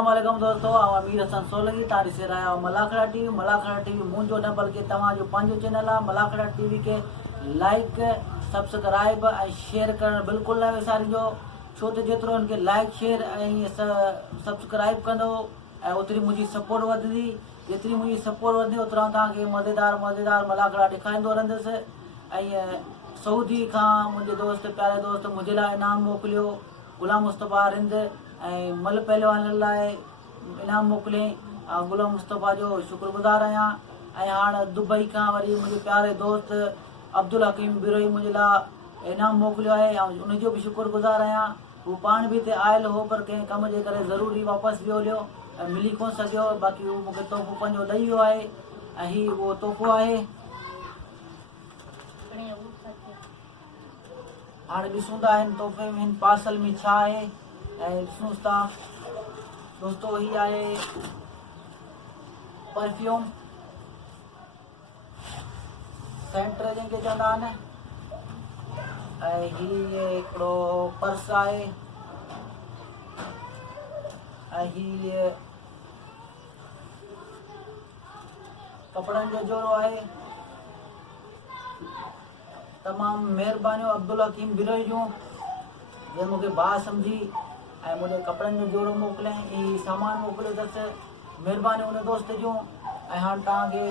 अस्सलामुअलैकुम दोस्तों, अमीर हसन सोलंकी तव्हां ॾिसी रहिया आहियो मलाखड़ा टीवी। मलाखड़ा टीवी मुंहिंजो न बल्कि तव्हांजो पंहिंजो चैनल आहे। मलाखड़ा टीवी खे लाइक सब्सक्राइब ऐं शेयर करणु बिल्कुलु न विसारिजो, छो त जेतिरो हिनखे लाइक शेयर ऐं सब्सक्राइब कंदो ऐं ओतिरी मुंहिंजी सपोर्ट वधंदी। जेतिरी मुंहिंजी सपोर्ट वधंदी ओतिरा तव्हांखे मज़ेदार मलाखड़ा ॾेखारींदो रहंदुसि। ऐं सऊदी खां मुंहिंजे दोस्त प्यारे दोस्त मुंहिंजे लाइ इनाम मोकिलियो, गुलाम मुस्तफ़ा रिंद ऐं मल पहलवान लाइ इनाम मोकिलियईं। गुलाम मुस्तफ़ा जो शुक्रगुज़ार आहियां। ऐं हाणे दुबई खां वरी मुंहिंजे प्यारे दोस्त अब्दुल हकीम बिरोई मुंहिंजे लाइ इनाम मोकिलियो आहे ऐं उनजो बि शुक्रगुज़ार आहियां। हू पाण बि हिते आयल हो पर कंहिं कम जे करे ज़रूरी वापसि वियो हलियो ऐं मिली कोन सघियो। बाक़ी हू मूंखे तोहफ़ो पंहिंजो ॾेई वियो आहे ऐं हीउ उहो तोहफ़ो आहे। हाणे ॾिसूं था हिन तोहफ़े में हिन पार्सल में छा आहे ऐं ॾिसूं था दोस्तो। ही आहे परफ्यूम सेंटर जंहिंखे चवंदा आहिनि ऐं हीअ हिकिड़ो पर्स आहे ऐं हीअ कपिड़नि जो जोड़ो आहे। तमामु महिरबानियूं अब्दुल हकीम बिरोई जूं जंहिं मूंखे भाउ सम्झी ऐं मुंहिंजे कपिड़नि जो जोड़ो मोकिलियईं, ही सामान मोकिलियो अथसि। महिरबानी उन दोस्त जूं। ऐं हाणे तव्हांखे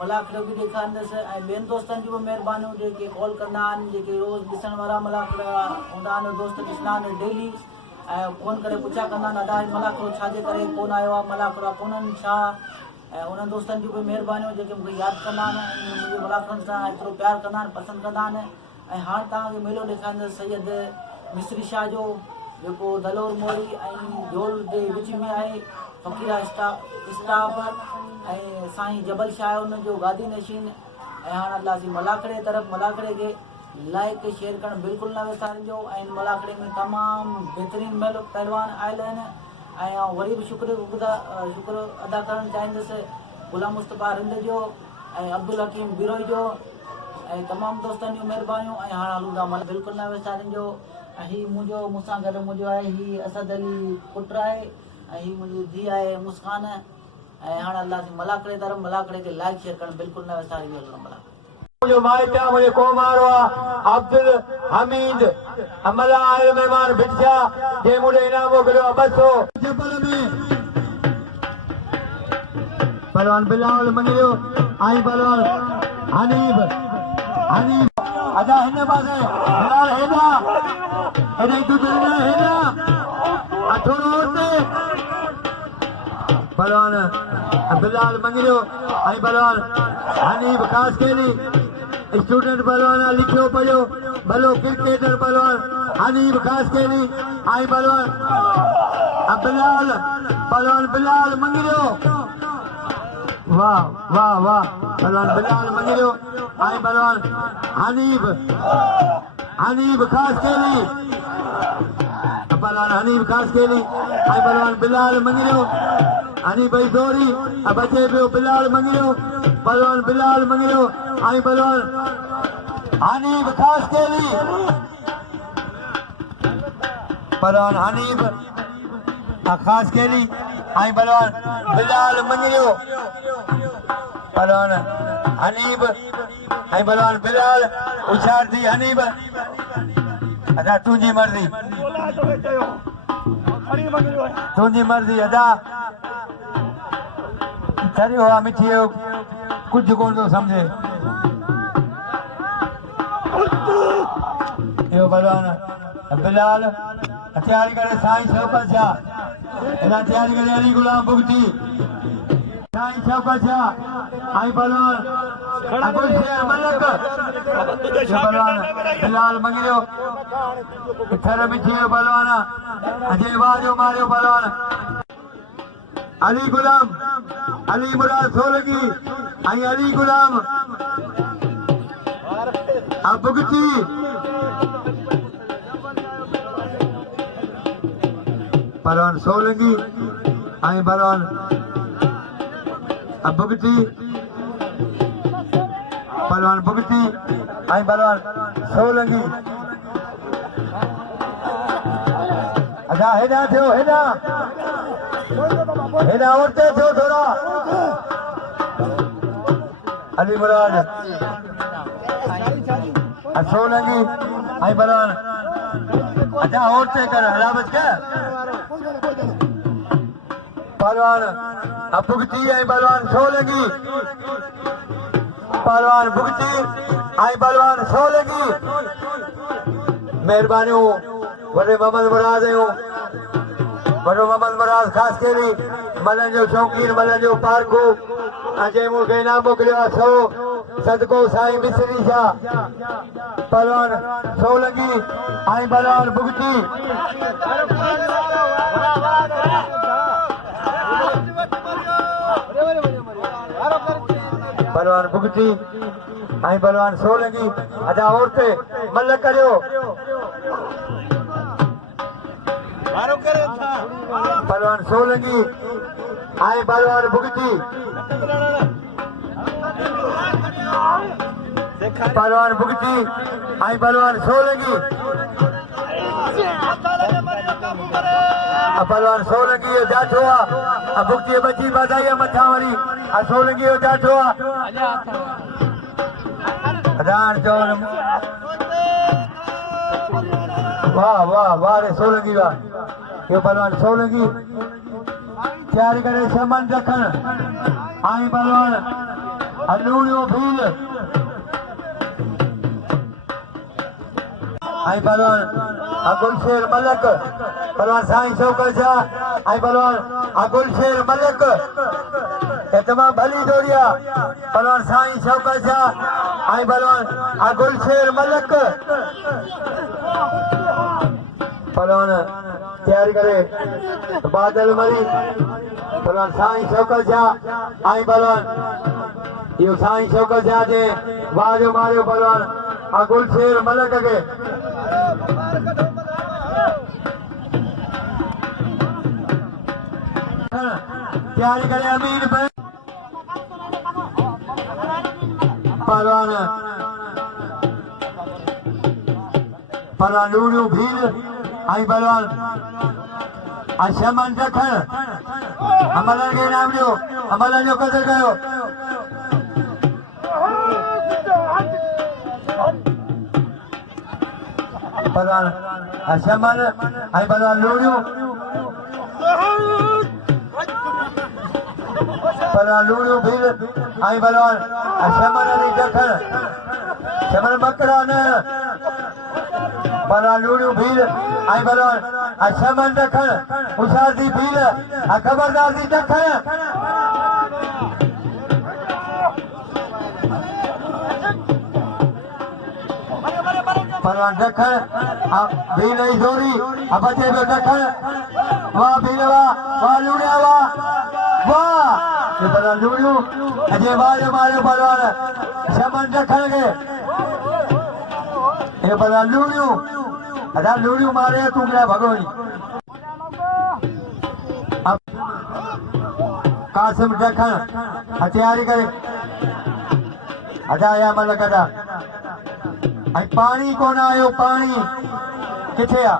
मलाखड़ो बि ॾेखारींदुसि ऐं ॿियनि दोस्तनि जूं बि महिरबानियूं जेके कॉल कंदा आहिनि, जेके रोज़ु ॾिसण वारा मलाखड़ा हूंदा आहिनि, दोस्त ॾिसंदा आहिनि डेली ऐं फ़ोन करे पुछा कंदा आहिनि अदा मलाखड़ो छाजे करे कोन आयो आहे, मलाखड़ा कोन्हनि छा। ऐं उन्हनि दोस्तनि जूं बि महिरबानियूं जेके मूंखे यादि कंदा आहिनि, मुंहिंजे मलाखड़नि सां एतिरो प्यारु कंदा आहिनि, पसंदि कंदा आहिनि। ऐं हाणे तव्हांखे मेलो ॾेखारींदुसि सैयद मिस्री शाह जो, जेको दलोर मोरी ऐं ढोल जे विच में आहे। फ़कीरा स्टाफ ऐं साईं जबल शाह आहे उनजो गादी नशीन। ऐं हाणे हलासीं मलाखड़े तरफ़। मलाखड़े खे लाइक शेयर करणु बिल्कुलु न विसारिजो। ऐं हिन मलाखड़े में तमामु बहितरीनु पहलवान आयल आहिनि ऐं वरी बि शुक्र अदा करणु चाहींदुसि गुलाम मुस्तफ़ा रिंद जो ऐं अब्दुल हकीम बिरोई जो ऐं तमामु दोस्तनि जूं महिरबानियूं। ऐं हाणे हलूं था मल बिल्कुलु न विसारिजो। ऐं हीउ मुंहिंजो मूंसां गॾु मुंहिंजो आहे, हीउ असद अली पुटु आहे ऐं हीउ मुंहिंजी धीउ आहे मुस्कान। ऐं हाणे हलासीं मलाखड़े तरफ़। मलाखड़े खे लाइक शेयर करणु बिल्कुलु न विसारिजो। मुझे माइटा मुझे कोमारो अब्दुल हमीद अमला आयल मेहमान बिछा जे मुझे इनाम मोकिलियो 200 जबल में पहलवान बिलावल मंगियो आई पहलवान हनीफ अदा हिन पासे बिलाल हेडा हेडे दूसरे हेडा अठोरो होते पहलवान बिलाल मंगियो आई पहलवान हनीफ खास केली स्टूडेंट पहलवान लिखियो पियो भलो क्रिकेटर पहलवान हनीफ खास केली आई पहलवान बिलाल मंगियो वाह वाह वाह पहलवान बिलाल मंगियो आई पहलवान हनीफ खास केली पहलवान हनीफ खास केली आई पहलवान बिलाल मंगियो हनी भाई दोरी अब बचे पियो बिलाल मंगियो पहलवान बिलाल मंगियो आई पहलवान हनीफ खास केली पहलवान हनीफ खास केली आई पहलवान बिलाल मंगियो पहलवान हनीफ आई पहलवान बिलाल होशियार थी हनीफ अदा तुंहिंजी मर्ज़ी अदा चरियो आहे मिठी कुझु कोन थो सम्झे इहो पहलवान बिलाल तयारी करे साईं शौकत शाह हिन तयारी करे अली गुलाम बुगटी साईं शौकत शाह आई पहलवान मलक पहलवान बिलाल मंगियो थर मिठी पहलवान अजय बाजो मारियो पहलवान अली गुलाम अली मुराद सोलंकी आई अली गुलाम बुगटी पहलवान सोलंकी आई पहलवान बुगटी पहलवान बुगटी आई पहलवान सोलंकी अदा हेॾा थियो हेॾा हिन औरते थियो थोड़ा अली मुराद सोलंगी आई बलवान अच्छा औरते कर हलामत क्या पहलवान अब भुगती आई बलवान सोलंगी पहलवान भुगती आई बलवान सोलंगी मेहरबानी हो वॾे मोहम्मद मुराद आहियूं वॾो मोहम्मद मुराद ख़ासि केरी मलन जो शौक़ीन मलन जो पारखू जंहिं मूंखे इनाम मोकिलियो आहे सो सदको साईं मिसरी शाह पहलवान सोलंगी ऐं पहलवान भुगती पहलवान भुगती ऐं पहलवान सोलंगी अच्छा औरते मल करियो पहलवान सोलंगी ऐं पहलवान भुगती पहलवान भुगती ऐं पहलवान सोलंगी पहलवान सोलंगी जो जाठो आहे भुगती बची बधाई मथां वरी सोलंगी जो जाठो आहे वाह वाह वाह रे सोलंगी वाह ये पहलवान सोलंगी तैयारी करे शमन रखन आई पहलवान अलूणियो भील आई पहलवान गुलशेर मलक पहलवान साईं शौकत शाह आई पहलवान गुलशेर मलक तमाम भली दौड़िया पहलवान साईं शौकत शाह आई पहलवान गुलशेर मलक पहलवान तैयारी करे बादल मरी पहलवान साईं शौकत शाह आई पहलवान यो साईं शौकत शाह जे वाजो मारियो पहलवान गुलशेर मलक के तैयारी करे अमीन पे पहलवान पहलवान लूणियो भील आई पहलवान शमन रखन अमलन के नाम जो अमलन जो कदर कयो पहलवान शमन आई पहलवान लूणियो पहलवान लूणियो भील आई पहलवान शमन अली दखन शमन बकरा न पहलवान लूणियो भील आई पहलवान शमन दखन होशियार दी भील खबरदार दी दखन पहलवान दखन भील नहीं जोरी बचे पे दखन वाह भील वाह लूणिया वाह वाह ये पहलवान लूणियो अजय वाजो मारियो पहलवान शमन दखन के ये पहलवान लूणियो अदा लूणियो मारे तू क्या भगोई कासिम दखन तैयारी करे अदा या मलक अदा पानी कोन आयो पानी किथे आ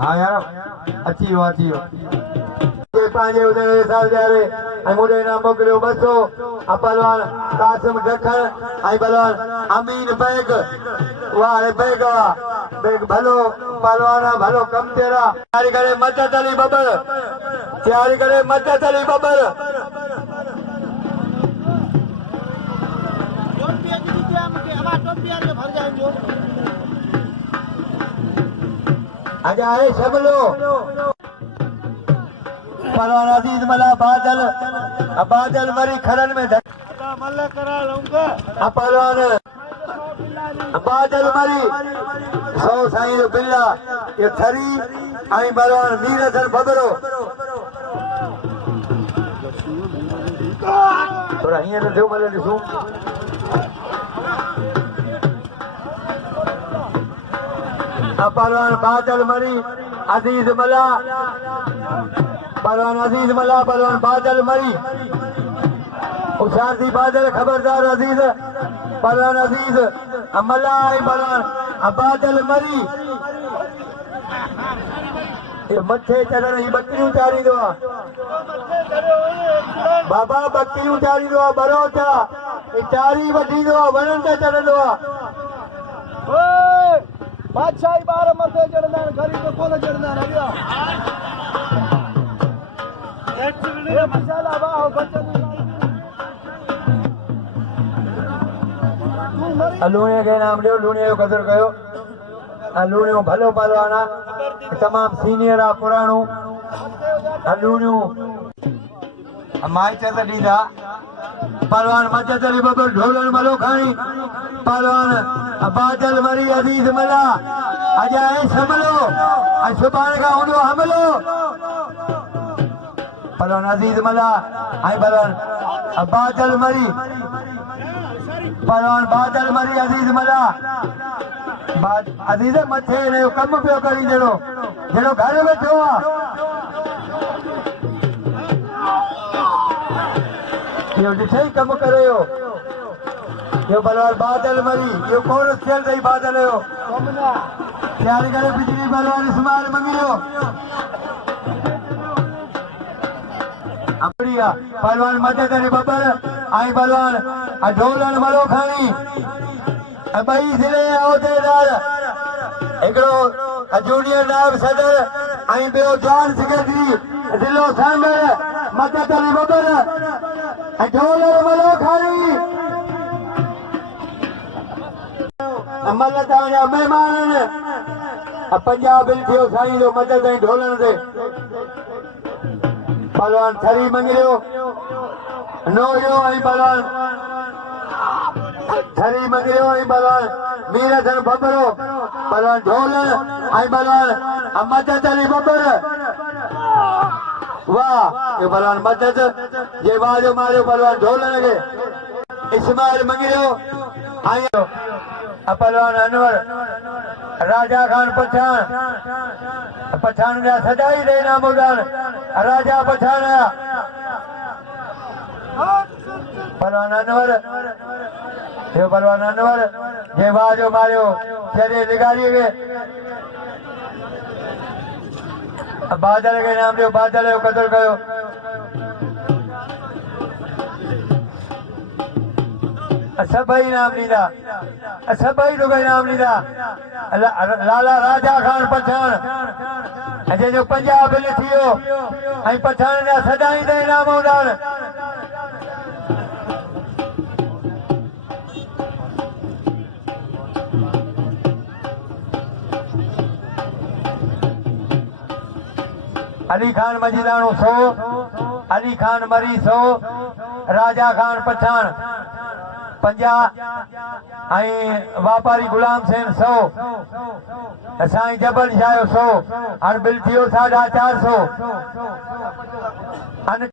हाँ यार अची वियो पंहिंजे उदय साल ॾियारे ऐं मुंहिंजे इनाम मोकिलियो 200 पहलवान कासिम दखन ऐं पहलवान अमीन बैग वाह बैग वाह बैग भलो पहलवान भलो कम तेरा तैयारी करे मदद अली बबर तैयारी करे मदद अली बबर अजाए शबलो पहलवान अजीज मला बादल मरी खरन में मल करा लूंगा पहलवान बादल मरी 100 साईं जो बिल्ला ये थरी आई पहलवान मीर हसन बबरो थोड़ा हींअर थियो मल ॾिसूं पहलवान बादल मरी अजीज मला पहलवान अजीज मला पहलवान बादल मरी होशियार थी बादल खबरदार अजीज पहलवान अजीज मला आई पहलवान बादल मरी ये मथे चढ़ण जी बकरियूं चारींदो आहे बाबा, बकरियूं चारींदो आहे बरोटा ये चारी वठींदो आहे वणनि ते चढ़ंदो आहे। बादशाही ॿार मथे चढ़ंदा आहिनि, ग़रीब कोन चढ़ंदा आहिनि। अॻियां मसाला वाह बचंदी लूणे खे इनाम ॾियो, लूणे जो क़दुरु कयो। लूणियूं भलो पहलवान आहे, तमामु सीनियर आहे, पुराणो। लूणियूं माइट त ॾींदा पहलवान मजद अली बबर ढोलण मलो खणी पहलवान बादल मरी अज़ीज़ मला अॼु आहे समलो ऐं सुभाणे खां हूंदो हमलो। पहलवान अज़ीज़ मला ऐं पहलवान बादल मरी, पहलवान बादल मरी अज़ीज़ मला। अज़ीज़ मथे हिन जो कमु पियो करी जहिड़ो जहिड़ो घर वेठो आहे। इहो ॾिठई कमु करे इहो पहलवान बादल मरी, इहो कोन थियल अथई बादल जो तयारी करे बिजली पहलवान इस्माइल मंगियो। अपड़ी आहे पहलवान मदद अली बबर ऐं पहलवान ढोलण मलो खणी ॿई ज़िले उहिदेदार, हिकिड़ो जूनियर नायब सदर ऐं ॿियो जॉइंट सेक्रेटरी ज़िलो सांगर मदद अली बबर ऐं ढोलण मलो खणी मल तव्हांजा महिमान आहिनि। पंजाब बिल थियो साईं जो मदद ऐं ढोलण ते। पहलवान थरी मंगियो नोयो ऐं पहलवान थरी मंगियो ऐं पहलवान मीर हसन बबरो, पहलवान ढोलण ऐं पहलवान मदद अली बबर। वाह, ये पहलवान मदद जे बाजो मारियो पहलवान ढोलण खे। इस्माइल मंगियो ऐं पहलवान अनवर राजा खान पठान, पठान जा सजाई ॾे नामोदान राजा पठान आया। पहलवान अनवर, ये पहलवान अनवर जे बाजो मारियो छॾे निगारी खे। बादल खे इनाम ॾियो, बादल जो क़दुरु कयो। सभई इनाम ॾींदा, सभई रुॻो इनाम ॾींदा। लाला राजा खान पठान जंहिंजो पंजाब बिल थियो ऐं पठान जा सदाईं ते इनाम हूंदा आहिनि। अली खान मजीदाणो 100, अली खान मरी 100, राजा खान पठान 50 ऐं वापारी गुलाम सेन 100, साईं जबल शाह 100। हाणे बिल थियो 450।